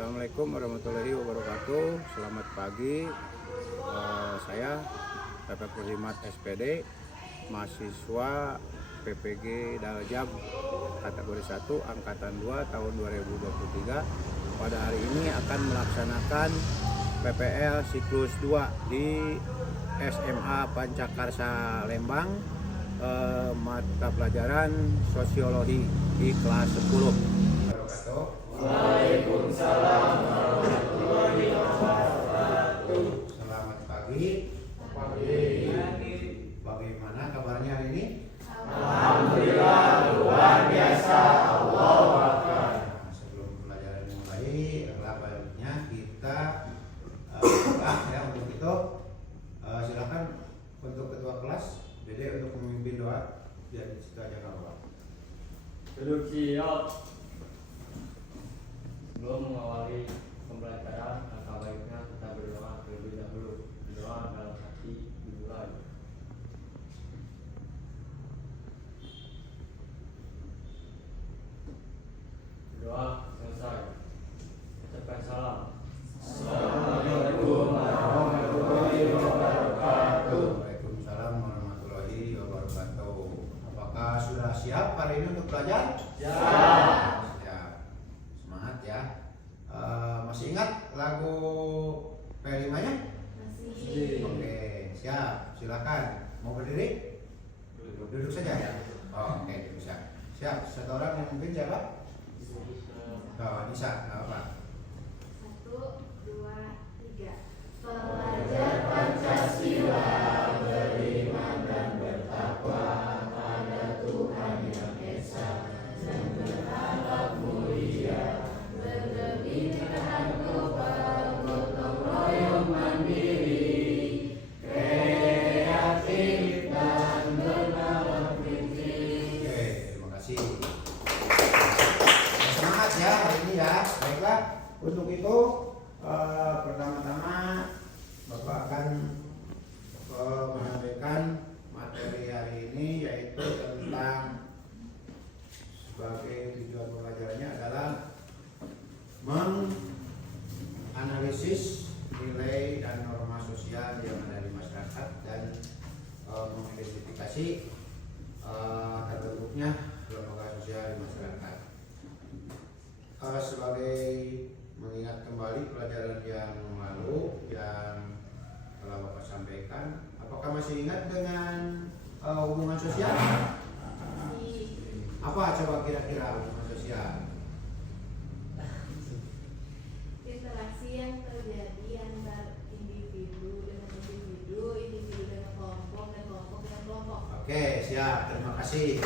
Assalamualaikum warahmatullahi wabarakatuh. Selamat pagi. Saya Bapak Kurhimat SPD, mahasiswa PPG Daljab kategori 1 angkatan 2 tahun 2023. Pada hari ini akan melaksanakan PPL siklus 2 di SMA Pancakarsa Lembang, mata pelajaran sosiologi di kelas 10. Waalaikumsalam warahmatullahi wabarakatuh. Selamat pagi. Bagaimana kabarnya hari ini? Alhamdulillah luar biasa. Allahu Akbar. Sebelum pelajaran dimulai, baiknya kita ya untuk itu silakan untuk ketua kelas Dede untuk memimpin doa biar kita aja apa. Duduk siap. Sebelum mengawali pembelajaran, alangkah baiknya kita berdoa terlebih dahulu. Berdoa dalam hati dimulai. Doa selesai. Ucapkan salam. Assalamualaikum warahmatullahi wabarakatuh. Waalaikumsalam warahmatullahi wabarakatuh. Apakah sudah siap hari ini untuk belajar? Siap. Semangat ya. Masih ingat lagu P5-nya? Masih. Oke, siap. Silakan. Mau berdiri? Duduk saja. Oh, oke, bisa. Siap. Satu orang yang mungkin siapa? Nisa, nggak apa. 1, 2, 3. Pelajar Pancasila beriman dan bertakwa pada Tuhan yang Esa dan berakhlak mulia, berkebinekaan kokoh, gotong royong mandiri, kreatif dan bernalar kritis. Oke, terima kasih. Semangat ya hari ini ya. Baiklah, untuk itu pertama-tama Bapak akan menyampaikan materi hari ini, yaitu tentang sebagai tujuan pelajarannya adalah menganalisis nilai dan norma sosial yang ada di masyarakat dan mengidentifikasi terbentuknya lembaga sosial di masyarakat. Sebagai mengingat kembali pelajaran yang lalu yang telah Bapak sampaikan, apakah masih ingat dengan hubungan sosial? Apa coba kira-kira hubungan sosial? Interaksi yang terjadi antar individu dengan individu, individu dengan kelompok, dan kelompok dengan kelompok. Oke, siap. Terima kasih.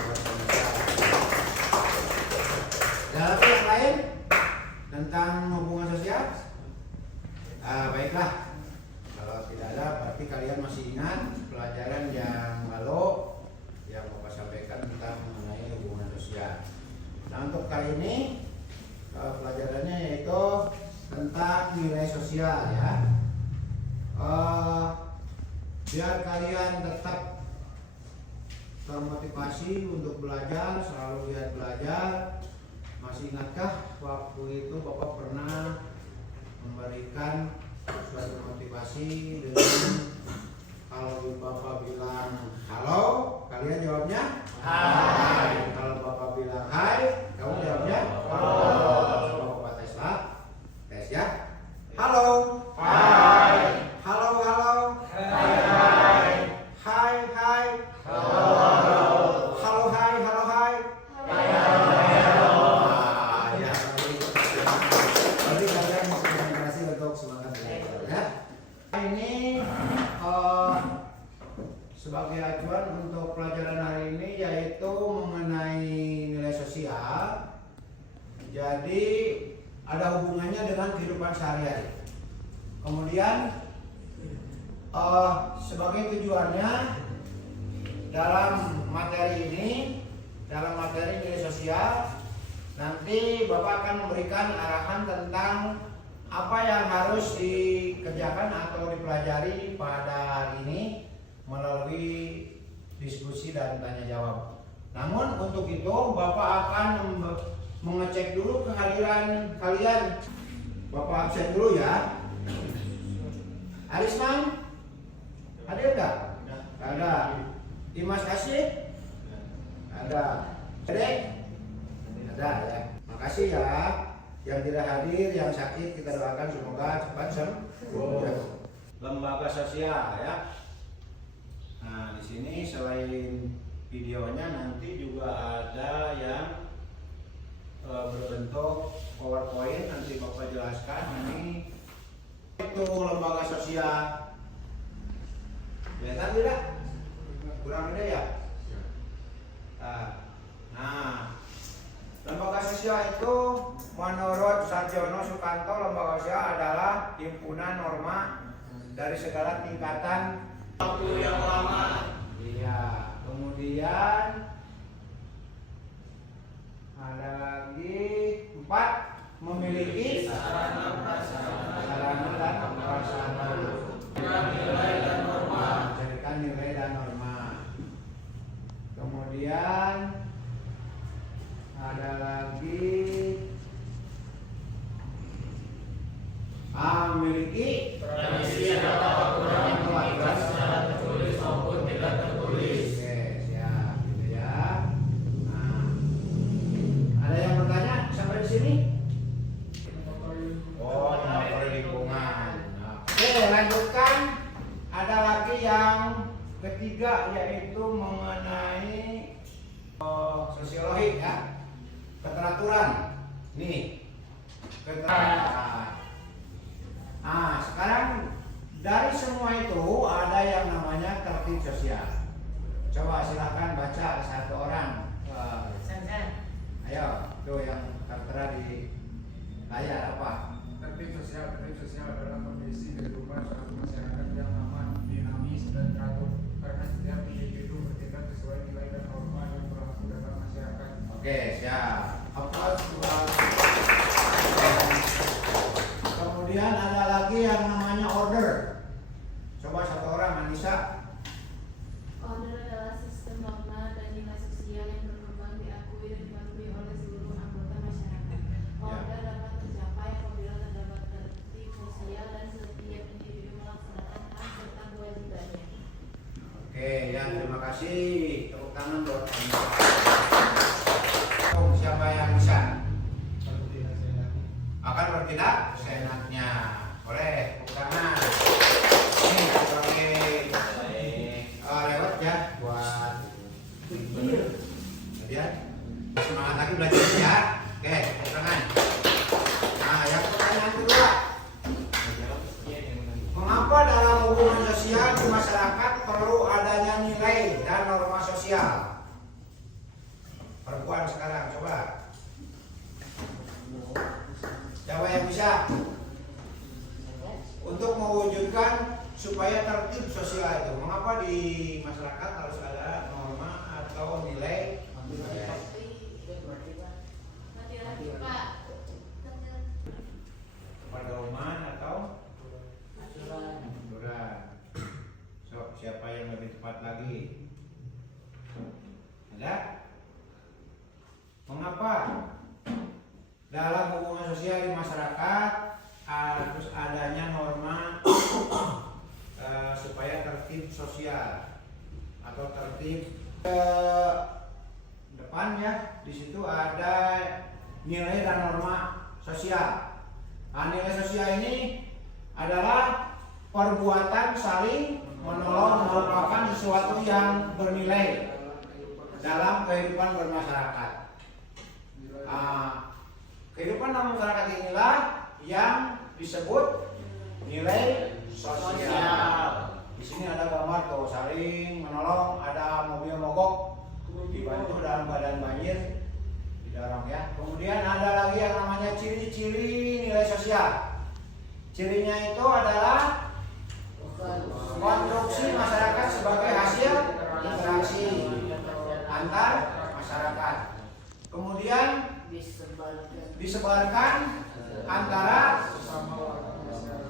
Ada lagi yang lain tentang hubungan sosial? Baiklah. Kalau tidak ada, berarti kalian masih ingat pelajaran yang lalu yang Bapak sampaikan tentang mengenai hubungan sosial. Nah, untuk kali ini pelajarannya yaitu tentang nilai sosial ya. Biar kalian tetap termotivasi untuk belajar, selalu giat belajar. Masih ingatkah waktu itu Bapak pernah memberikan suatu motivasi dengan kalau Bapak bilang halo, kalian jawabnya hai. Kalau Bapak bilang hai, kamu jawabnya halo. Coba Bapak tes lah. Tes ya. Halo. Hai. Halo, halo. Hai hai. Hai, hai. Halo. Halo, hai, halo, hai. Hai hai. Ya, jadi kalian terima kasih untuk semangat belajar ya. Ini sebagai acuan untuk pelajaran hari ini yaitu mengenai nilai sosial. Jadi ada hubungannya dengan kehidupan sehari-hari. Kemudian sebagai tujuannya dalam materi ini, dalam materi nilai sosial, nanti Bapak akan memberikan arahan tentang apa yang harus dikerjakan atau dipelajari pada hari ini melalui diskusi dan tanya jawab. Namun untuk itu Bapak akan mengecek dulu kehadiran kalian Bapak absen dulu ya. Arisman, hadir nggak? Ada. Dimas Asih? Ada. Dedek? Ada ya. Makasih ya. Yang tidak hadir, yang sakit kita doakan semoga cepat sembuh. Lembaga sosial ya. Nah, di sini selain videonya nanti juga ada yang berbentuk PowerPoint, nanti Bapak jelaskan. Ini itu lembaga sosial. Kelihatan tidak? Kurang gede ya? Nah, lembaga sosial itu menurut Sarjono Sukanto, lembaga sosial adalah himpunan norma dari segala tingkatan waktu yang lama. Iya. Kemudian ada lagi 4, memiliki sarana dan prasarana, nilai dan norma, mencarikan nilai dan norma. Kemudian ada lagi memiliki tradisi atau aturan secara tertulis maupun tidak tertulis. Oke, siap gitu ya. Nah, ada yang bertanya sampai di sini? Oh, monitoring lingkungan. Oke, lanjutkan. Ada lagi yang ketiga yaitu mengenai sosiologi ya, keteraturan. Nih, keteraturan. Nah, sekarang dari semua itu ada yang namanya tertib sosial. Coba silahkan baca satu orang. Ayo, tuh yang tertera di layar apa? Tertib sosial adalah kondisi kehidupan suatu masyarakat yang aman, dinamis, dan teratur karena setiap individu bertindak sesuai nilai dan norma yang berlaku dalam masyarakat. Oke, siap. Kemudian ada lagi yang namanya order. Coba satu orang, Anissa. Order adalah sistem norma dan nilai sosial yang berkembang, diakui dan dipatuhi oleh seluruh anggota masyarakat. Order dapat tercapai apabila terdapat tertib sosial dan setiap individu melaksanakan hak serta kewajibannya. Oke, ya terima kasih. Tepuk tangan buat Anda. Siapa yang bisa? Akan bertindak seenaknya. Boleh, tepuk tangan. Ini sebagai lewat ya buat kemudian semangat lagi belajar ya. Oke, tepuk tangan. Nah, yang pertanyaan kedua, mengapa dalam hubungan sosial di masyarakat perlu adanya nilai dan norma sosial? Perempuan sekarang, coba. Siapa yang bisa? Untuk mewujudkan supaya tertib sosial itu, mengapa di masyarakat harus ada norma atau nilai? Laki-laki Pak. Pedoman atau aturan? So, siapa yang lebih tepat lagi? Ada? Mengapa dalam hubungan sosial di masyarakat harus adanya norma supaya tertib sosial atau tertib depannya? Di situ ada nilai dan norma sosial. Nah, nilai sosial ini adalah perbuatan saling menolong, merupakan sesuatu yang bernilai dalam kehidupan bermasyarakat. Kehidupan dalam masyarakat inilah yang disebut nilai sosial. Di sini ada gambar tuh saling menolong, ada mobil mogok dibantu dalam keadaan banjir didorong ya. Kemudian ada lagi yang namanya ciri-ciri nilai sosial. Cirinya itu adalah konstruksi masyarakat sebagai hasil interaksi antar masyarakat. Kemudian disebarkan antara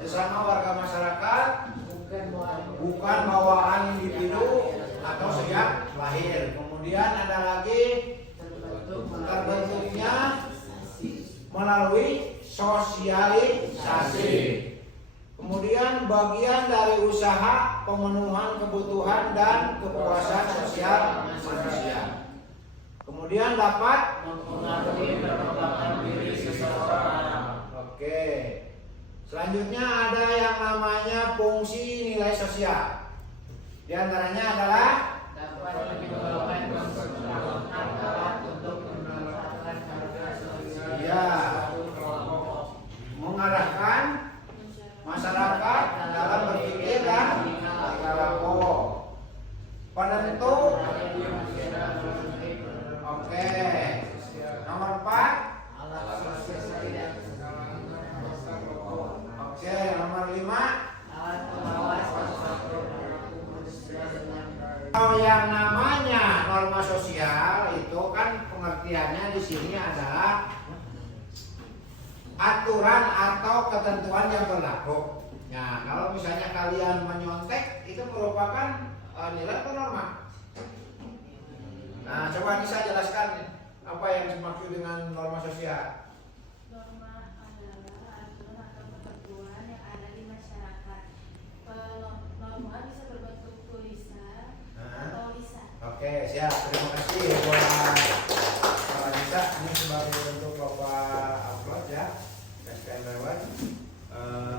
sesama warga masyarakat, bukan bawaan individu atau sejak lahir. Kemudian ada lagi terbentuknya melalui sosialisasi. Kemudian bagian dari usaha pemenuhan kebutuhan dan kepuasan sosial manusia. Kemudian dapat Mempengaruhi perkembangan diri seseorang. Oke. Selanjutnya ada yang namanya fungsi nilai sosial. Di antaranya adalah Dapat menyebabkan kesetaraan alat untuk menetapkan harga sosial Ya. suatu kelompok. mengarahkan masyarakat dalam berpikir dan berlaku. Penentu. Oke. Nomor 4. Alat sosial. Oke, nomor 5. Alat pengawas sesuatu perilaku manusia dengan baik. Kalau yang namanya norma sosial itu kan pengertiannya di sini adalah aturan atau ketentuan yang berlaku. Nah, kalau misalnya kalian menyontek itu merupakan nilai atau norma. Nah, coba Nisa jelaskan apa yang dimaksud dengan norma sosial. Norma adalah aturan atau ketentuan yang ada di masyarakat. Norma bisa berbentuk tulisan atau lisan. Oke, siap. Terima kasih buat Nisa. Ini sebagai bentuk Bapak upload ya. SKM lewat.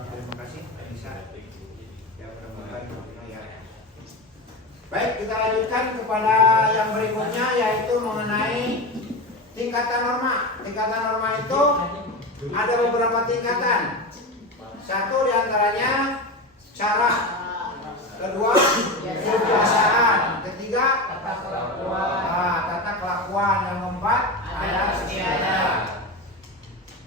Terima kasih Nisa. Ya, mudah-mudahan ya. Baik, kita lanjutkan kepada yang berikutnya yaitu mengenai tingkatan norma. Tingkatan norma itu ada beberapa tingkatan. Satu diantaranya cara, kedua kebiasaan, ketiga Tata kelakuan. tata kelakuan, yang keempat Adat istiadat.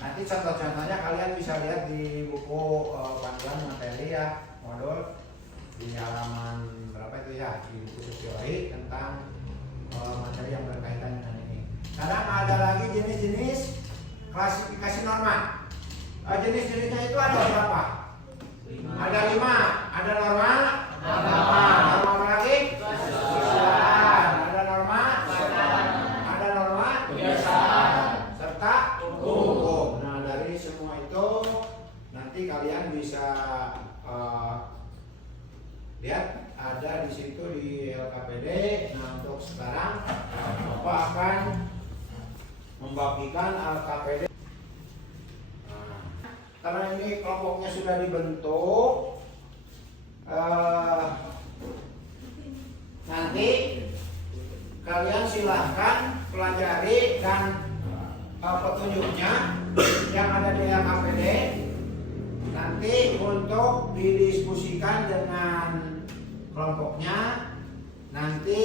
Nanti contoh-contohnya kalian bisa lihat di buku panduan materi ya, modul di halaman berapa itu ya, di buku sosiologi tentang materi yang berkaitan dengan ini. Sekarang ada lagi jenis-jenis klasifikasi norma. Jenis-jenisnya itu ada berapa? Ada 5. Ada norma agama, norma apa lagi? Kesusilaan. Ada norma ada norma Kebiasaan. serta hukum. Nah, dari semua itu nanti kalian bisa lihat ada di situ di LKPD. Nah, untuk sekarang Bapak akan membagikan LKPD. Nah, karena ini kelompoknya sudah dibentuk, nanti kalian silahkan pelajari dan petunjuknya yang ada di LKPD nanti untuk didiskusikan dengan kelompoknya. Nanti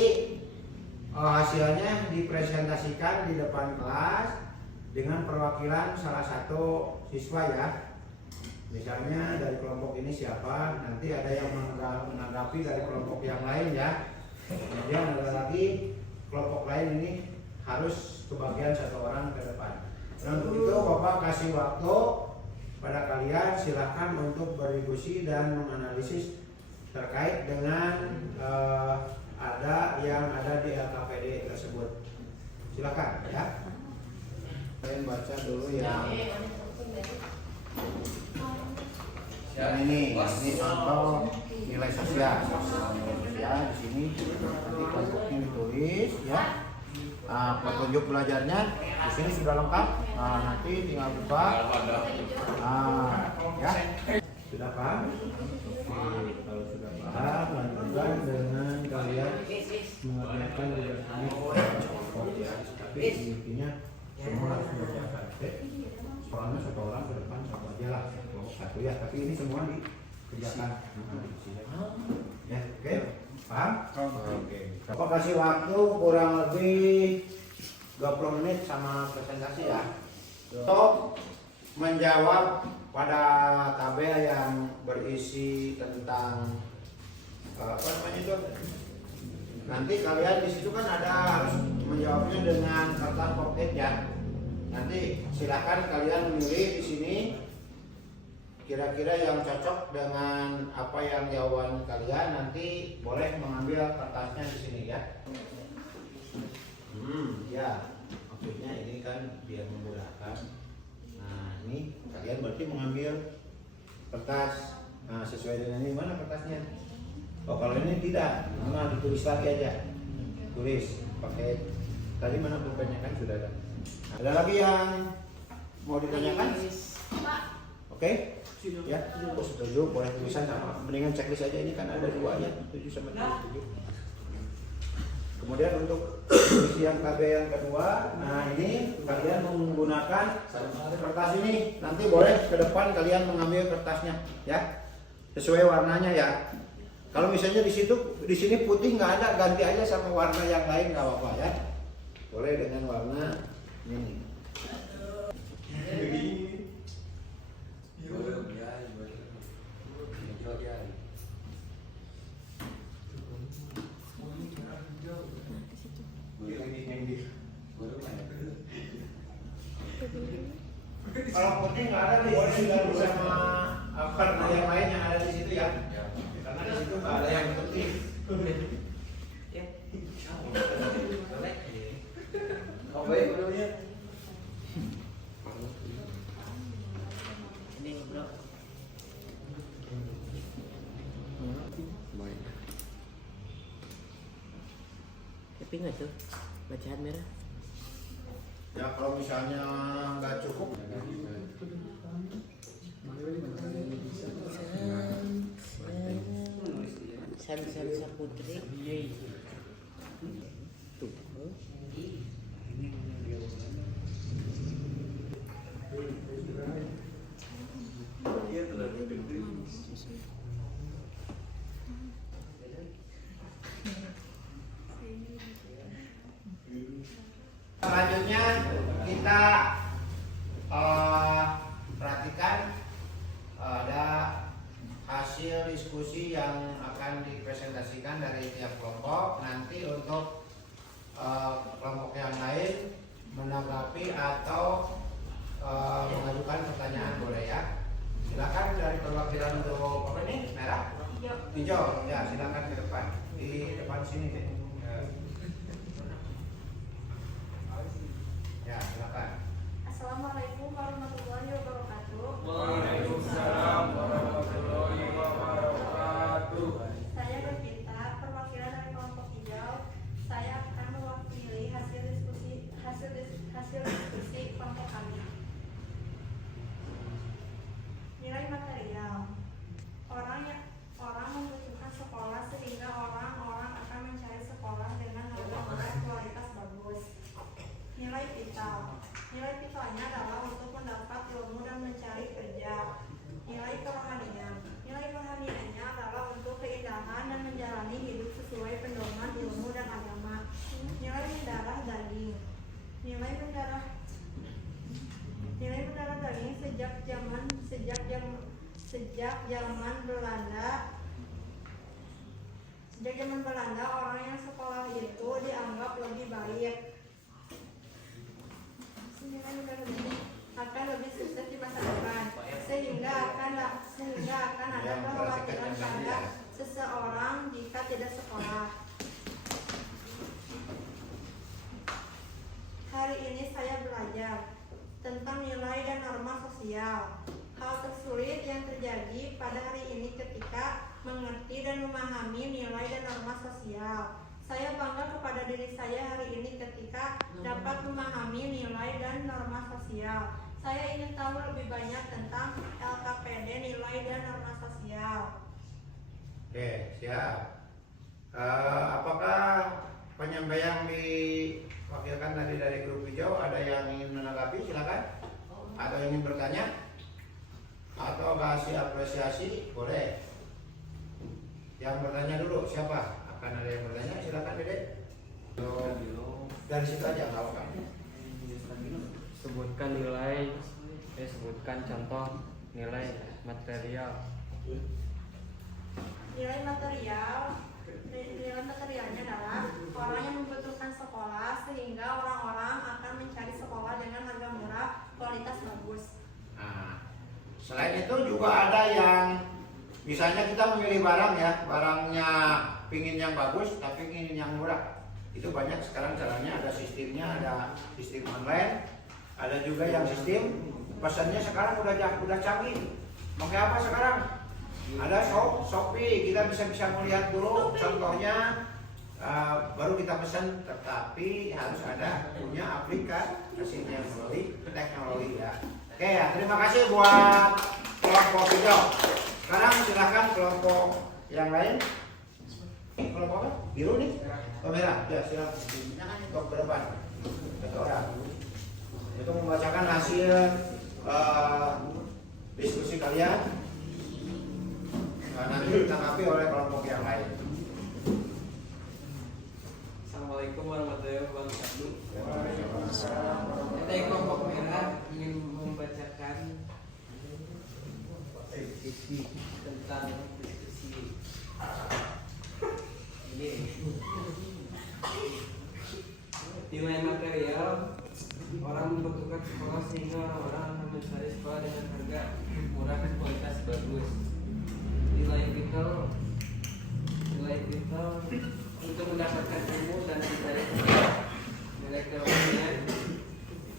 hasilnya dipresentasikan di depan kelas dengan perwakilan salah satu siswa ya. Misalnya dari kelompok ini siapa, nanti ada yang menanggapi dari kelompok yang lain ya. Kemudian ada lagi kelompok lain, ini harus kebagian satu orang ke depan. Dan untuk itu Bapak kasih waktu pada kalian, silahkan untuk berdiskusi dan menganalisis terkait dengan ada yang ada di LKPD tersebut. Silakan ya. Kalian baca dulu ya. Dan ini contoh nilai sosial. Ya, di sini nanti kelompoknya ditulis ya. Petunjuk belajarnya di sini sudah lengkap. Nah, nanti tinggal buka. Ya, sudah paham? Oke, kalau sudah paham, lanjutkan dengan kalian mengerjakan tugas ini ya. Tapi intinya semua harus mengerjakan. Oke, soalnya satu orang ke depan satu aja lah, satu ya. Tapi ini semua dikerjakan. Ya, oke, paham? Oke. Bapak kasih waktu kurang lebih 20 menit sama presentasi ya, untuk menjawab pada tabel yang berisi tentang apa namanya itu. Nanti kalian di situ kan ada harus menjawabnya dengan kertas pop-it ya. Nanti silakan kalian memilih di sini kira-kira yang cocok dengan apa yang jawaban kalian. Nanti boleh mengambil kertasnya di sini ya. Ya, maksudnya ini kan biar memudahkan. Nah, ini kalian berarti mengambil kertas. Nah, sesuai dengan ini mana kertasnya? Oh, kalau ini tidak, nah ditulis lagi aja. Tulis pakai tadi mana pulpennya kan sudah ada. Ada lagi yang mau ditanyakan? Pak, Oke? Ya, oh, setuju, boleh tulisan sama. Mendingan checklist aja, ini kan ada 2 ya, 7 sama 7. Kemudian untuk isi yang KB yang kedua, nah ini kalian menggunakan kertas ini. Nanti boleh ke depan kalian mengambil kertasnya, ya, sesuai warnanya ya. Kalau misalnya di sini putih nggak ada, ganti aja sama warna yang lain nggak apa-apa ya. Boleh dengan warna ini. Kalau putih nggak ada nih, boleh diganti sama warna yang lain yang ada di situ ya. Karena di situ nggak ada yang putih. Oh baik, belumnya. Ini bro. Baik. Tapi nggak tuh bacaan merah. Ya kalau misalnya nggak cukup, San Saputri. Tuh. selanjutnya kita perhatikan ada hasil diskusi yang akan dipresentasikan dari tiap kelompok. Nanti untuk kelompok yang lain menanggapi atau mengajukan pertanyaan boleh ya. Silakan dari perwakilan untuk apa ini? Merah? Hijau. Ya, silakan ke depan. Di depan sini deh. Ya, silakan. Assalamualaikum warahmatullahi wabarakatuh. Waalaikumsalam warahmatullahi wabarakatuh. Saya Devita, perwakilan dari kelompok hijau. Saya akan mewakili hasil diskusi kelompok kami. Nilai material. Orang membutuhkan sekolah sehingga orang-orang akan mencari sekolah dengan harga murah kualitas bagus. Nilai vital. Nilai vitalnya adalah untuk mendapat ilmu dan mencari kerja. Nilai kerohanian. Nilai kerohaniannya adalah untuk keindahan dan menjalani hidup sesuai pedoman ilmu dan agama. Nilai mendarah daging. Nilai mendarah daging sejak zaman Belanda orang yang sekolah itu dianggap lebih baik. Akan lebih sukses di masa depan, sehingga akan ada kekhawatiran pada seseorang jika tidak sekolah. Hari ini saya belajar tentang nilai dan norma sosial. Hal tersulit yang terjadi pada hari ini ketika mengerti dan memahami nilai dan norma sosial. Saya bangga kepada diri saya hari ini ketika dapat memahami nilai dan norma sosial. Saya ingin tahu lebih banyak tentang LKPD, nilai dan norma sosial. Oke, siap. Apakah penyampaian diwakilkan tadi dari grup hijau ada yang ingin menanggapi? Silakan. Atau ingin bertanya? Atau kasih apresiasi? Boleh. Yang bertanya dulu siapa? Akan ada yang bertanya? Silakan Dede. Dari situ aja nggak apa-apa. Sebutkan nilai, sebutkan contoh nilai material. Nilai materialnya adalah orang yang membutuhkan sekolah sehingga orang-orang akan mencari sekolah dengan harga murah, kualitas bagus. Nah, selain itu juga ada yang misalnya kita memilih barang ya, barangnya pingin yang bagus tapi pingin yang murah. Itu banyak sekarang caranya, ada sistemnya, ada sistem online, ada juga yang sistem pesannya sekarang udah canggih. Pakai apa sekarang? Ada Shopee, kita bisa melihat dulu contohnya, baru kita pesan, tetapi harus ada punya aplikasinya melalui teknologi ya. Oke ya, terima kasih buat kelompok hijau. Sekarang silakan kelompok yang lain. Kelompok apa? Biru nih? Oh merah, ya silakan. Untuk ke depan. Satu orang. Itu membacakan hasil diskusi kalian. Nanti ditanggapi oleh kelompok yang lain. Assalamualaikum warahmatullahi wabarakatuh. Dari kelompok merah ingin membacakan diskusi tentang diskusi ini nilai material orang membutuhkan sekolah sehingga orang-orang akan mencari sekolah dengan harga murah dan kualitas bagus. Nilai vital untuk mendapatkan ilmu dan mencari kerja. Nilai kerohanian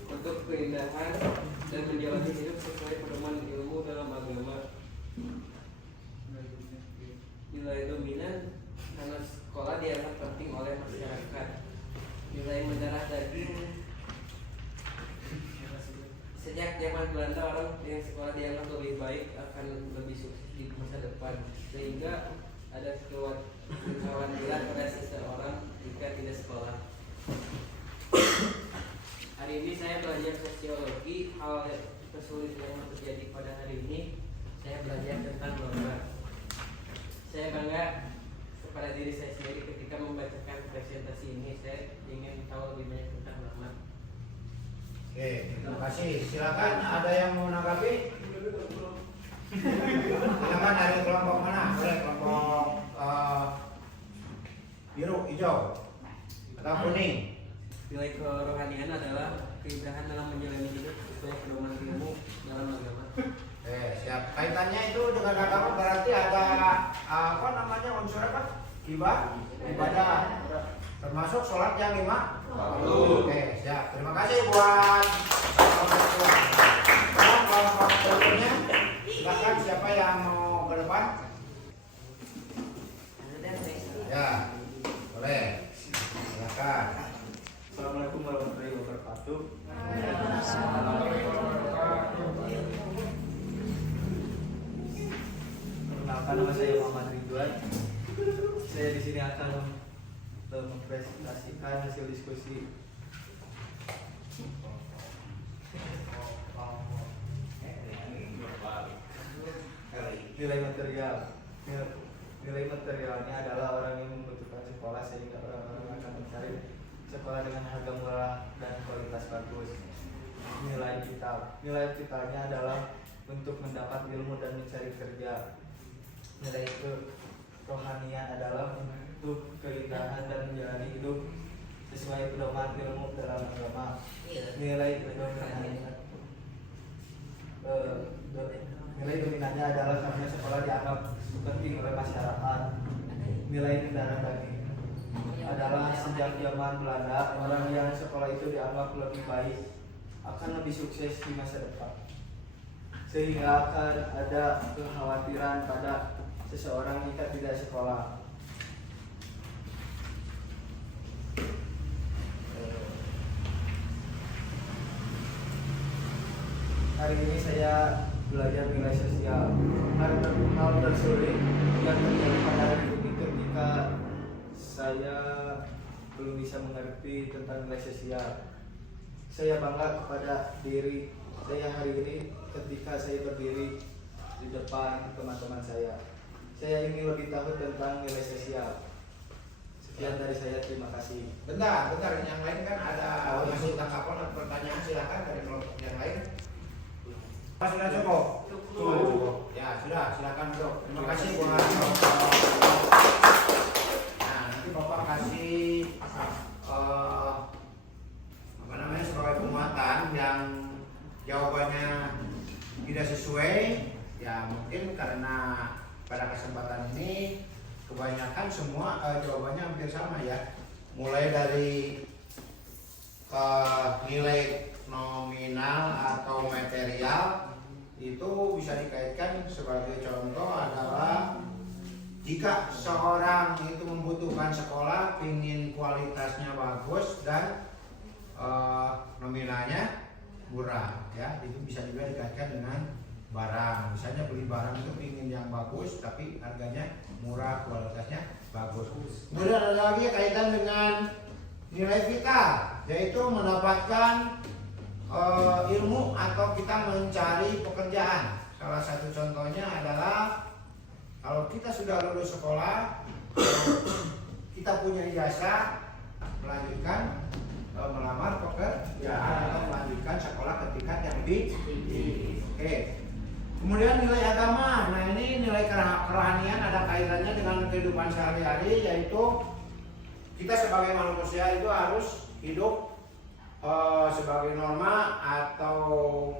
untuk keindahan dan menjalani hidup sesuai pedoman ilmu dalam agama. Nilai dominan karena sekolah dianggap penting oleh masyarakat. Nilai mendarah daging. Sejak zaman Belanda orang yang sekolah dianggap lebih baik akan lebih sukses di masa depan, sehingga ada kekhawatiran pada seseorang jika tidak sekolah. Hari ini saya belajar sosiologi. Hal tersulit yang terjadi pada hari ini saya belajar tentang lomba. Saya bangga kepada diri saya sendiri ketika membacakan presentasi ini. Saya ingin tahu lebih banyak tentang lomba. Oke, terima kasih. Silakan, ada yang mau menanggapi? Silakan dari kelompok mana? Boleh kelompok biru, hijau, atau kuning? Nilai kerohanian adalah keindahan dalam menjalani hidup sesuai pedoman ilmu dalam agama. Siap. Kaitannya itu dengan agama berarti ada apa namanya unsur apa? Ibadah. Termasuk sholat yang 5 waktu. Oke, siap. Terima kasih buat kelompok berikutnya. Silakan siapa yang mau ke depan? Ya, boleh. Silakan. Assalamualaikum warahmatullahi wabarakatuh. Perkenalkan, nama saya Muhammad Ridwan. Saya di sini akan mempresentasikan hasil diskusi. Nilai materialnya adalah orang yang membutuhkan sekolah sehingga orang-orang akan mencari sekolah dengan harga murah dan kualitas bagus. Nilai vitalnya adalah untuk mendapat ilmu dan mencari kerja. Nilai kerohanian adalah untuk keindahan dan menjalani hidup sesuai pedoman ilmu dalam agama. Nilai dominannya adalah karena sekolah dianggap penting oleh masyarakat. Nilai mendarah daging adalah sejak zaman Belanda orang yang sekolah itu dianggap lebih baik akan lebih sukses di masa depan, sehingga akan ada kekhawatiran pada seseorang jika tidak sekolah. Hari ini saya belajar nilai sosial. Hal tersulit yang terjadi pada hari ini ketika saya belum bisa mengerti tentang nilai sosial. Saya bangga kepada diri saya hari ini ketika saya berdiri di depan teman-teman saya. Saya ingin lebih tahu tentang nilai sosial. Sekian dari saya, terima kasih. Bentar, yang lain kan ada masih tanggapan atau pertanyaan, silakan dari kelompok yang lain. Sudah cukup? Ya sudah, silakan dok. Terima kasih buat Nah, nanti Bapak kasih sebagai penguatan yang jawabannya tidak sesuai. Ya mungkin karena pada kesempatan ini kebanyakan semua jawabannya hampir sama ya. Mulai dari nilai nominal atau material itu bisa dikaitkan sebagai contoh adalah jika seorang itu membutuhkan sekolah, ingin kualitasnya bagus dan nominalnya murah, ya itu bisa juga dikaitkan dengan barang. Misalnya beli barang itu ingin yang bagus tapi harganya murah, kualitasnya bagus. Kemudian ada lagi kaitan dengan nilai vital, yaitu mendapatkan ilmu atau kita mencari pekerjaan. Salah satu contohnya adalah kalau kita sudah lulus sekolah, kita punya ijazah, melanjutkan melamar pekerjaan atau melanjutkan sekolah ke tingkat yang lebih tinggi. Oke. Kemudian nilai agama. Nah ini nilai kerohanian ada kaitannya dengan kehidupan sehari-hari, yaitu kita sebagai manusia itu harus hidup sebagai norma atau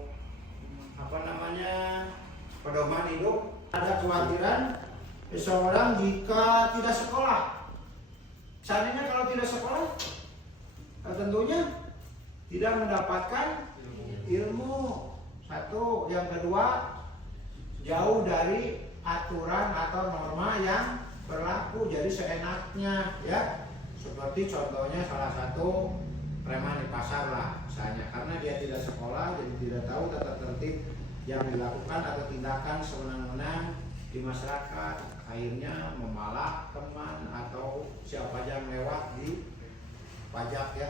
pedoman hidup. Ada kekhawatiran seseorang jika tidak sekolah. Seandainya kalau tidak sekolah, tentunya tidak mendapatkan ilmu. Satu, yang kedua, jauh dari aturan atau norma yang berlaku, jadi seenaknya, ya. Seperti contohnya salah satu preman di pasar lah misalnya, karena dia tidak sekolah jadi tidak tahu tata tertib yang dilakukan atau tindakan sewenang-wenang di masyarakat, akhirnya memalak teman atau siapa aja yang lewat di pajak, ya,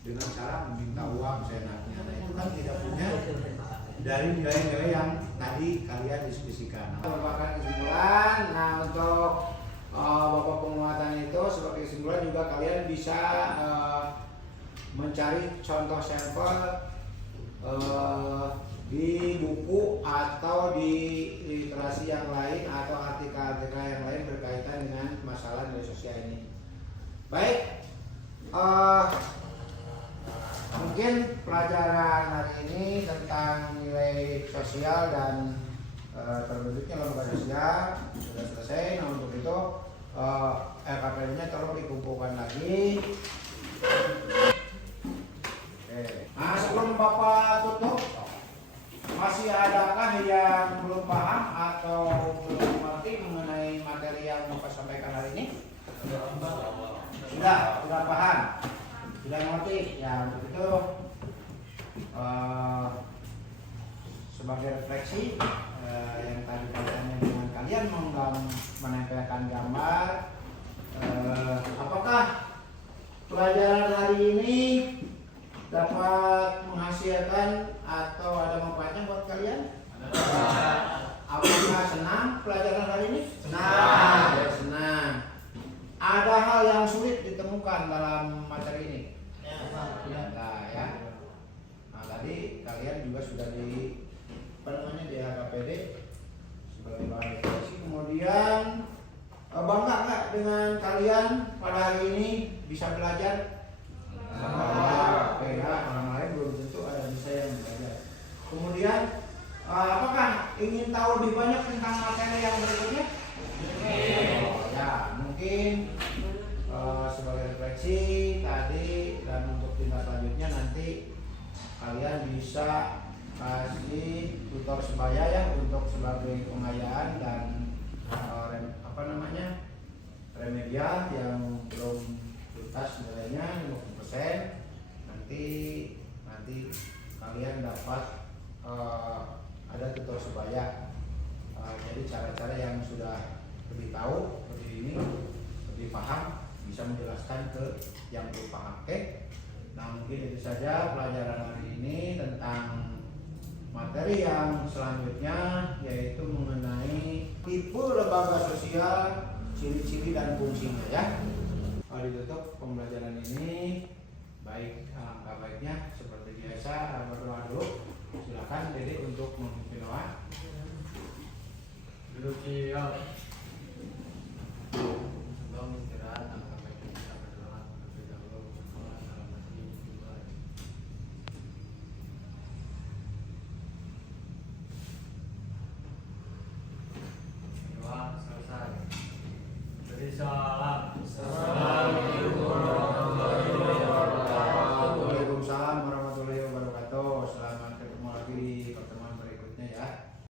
dengan cara meminta uang seenaknya. Nah itu kan tidak punya dari nilai-nilai yang tadi kalian diskusikan. Merupakan kesimpulan. Nah untuk Bapak penguatan itu sebagai kesimpulan juga kalian bisa mencari contoh sampel di buku atau di literasi yang lain atau artikel-artikel yang lain berkaitan dengan masalah nilai sosial ini. Baik, mungkin pelajaran hari ini tentang nilai sosial dan terbentuknya lembaga sosial sudah selesai. Nah untuk itu LKPD-nya tolong dikumpulkan lagi. Nah sebelum Bapak tutup, masih adakah yang belum paham atau belum mengerti mengenai materi yang Bapak sampaikan hari ini? Sudah paham, sudah mengerti. Ya begitu. Sebagai refleksi yang tadi kaitannya dengan kalian menempelkan gambar, apakah pelajaran hari ini dapat menghasilkan atau ada manfaatnya buat kalian? Apakah senang pelajaran hari ini? Senang. Ya, senang. Ada hal yang sulit ditemukan dalam materi ini? Nah, ya. Nah, tadi kalian juga sudah di HKPD sebagai bahan refleksi. Kemudian bangga nggak dengan kalian pada hari ini bisa belajar? Oke, ya, orang lain belum tentu ada bisa yang belajar. Kemudian apakah ingin tahu lebih banyak tentang materi yang berikutnya? Ya, mungkin sebagai refleksi tadi, dan untuk tindak lanjutnya nanti kalian bisa kasih tutor sebaya ya untuk sebagai pengayaan dan remedial yang belum tuntas nilainya 50%. Nanti kalian dapat ada tutor sebaya. Jadi cara-cara yang sudah lebih tahu seperti ini, lebih paham, bisa menjelaskan ke yang belum paham. Oke. Nah mungkin itu saja pelajaran hari ini tentang materi yang selanjutnya, yaitu mengenai tipe lembaga sosial, ciri-ciri dan fungsinya, ya. Ditutup pembelajaran ini. Baik, alangkah baiknya seperti biasa berdoa dulu. Silakan Dede untuk memimpin doa. Duduk.